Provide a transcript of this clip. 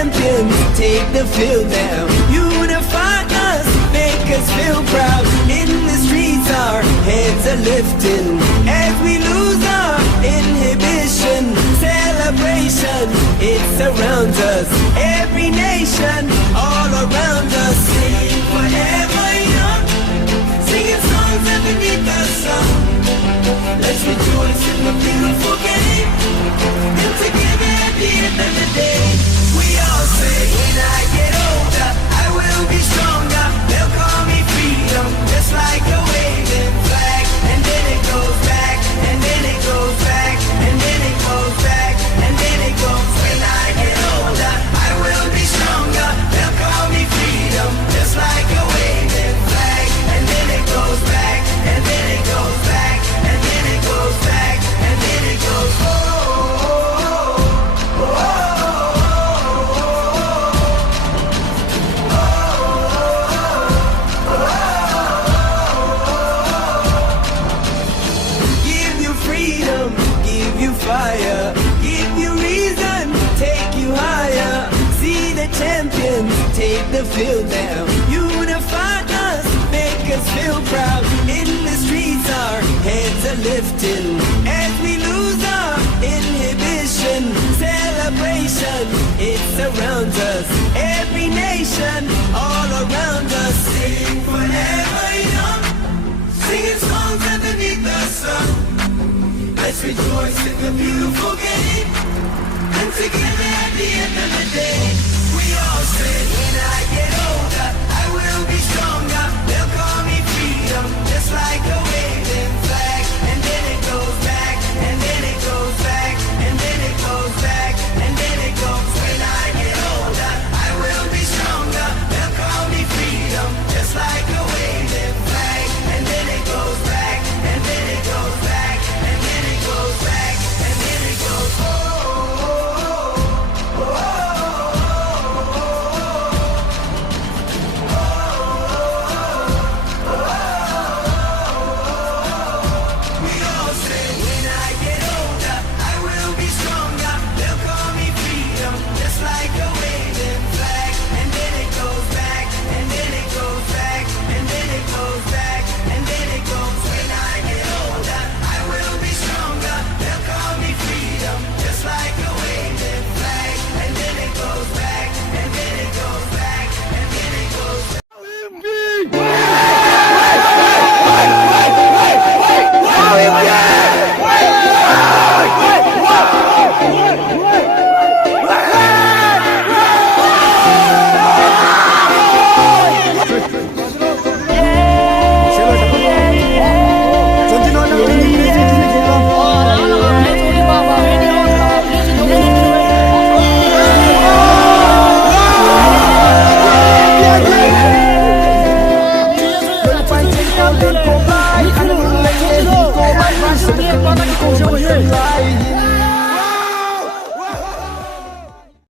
champions take the field now. Unify us, make us feel proud. In the streets our heads are lifting as we lose our inhibition. Celebration, it surrounds us. Every nation, all around us. Sing forever young, singing songs underneath the sun. Let's rejoice in the beautiful game, and together at the end of the day, we all say, when I get older, I will be stronger. They'll call me freedom, just like a waving flag. And then it goes back, and then it goes back, and then it goes back, and then it goes. When I get older, I will be stronger. They'll call me freedom, just like a waving flag. And then it goes back, and then it goes back, and then it goes back, and then it goes. Oh, oh, oh, give you freedom, give you fire, give you reason, take you higher. See the champions take the field now. Unify us, make us feel proud. In the streets our heads are lifting as we lose our inhibition. Celebration, it surrounds us. Every nation, all around us. Sing forever young, singing songs underneath the sun. Let's rejoice in the beautiful game, and together at the end of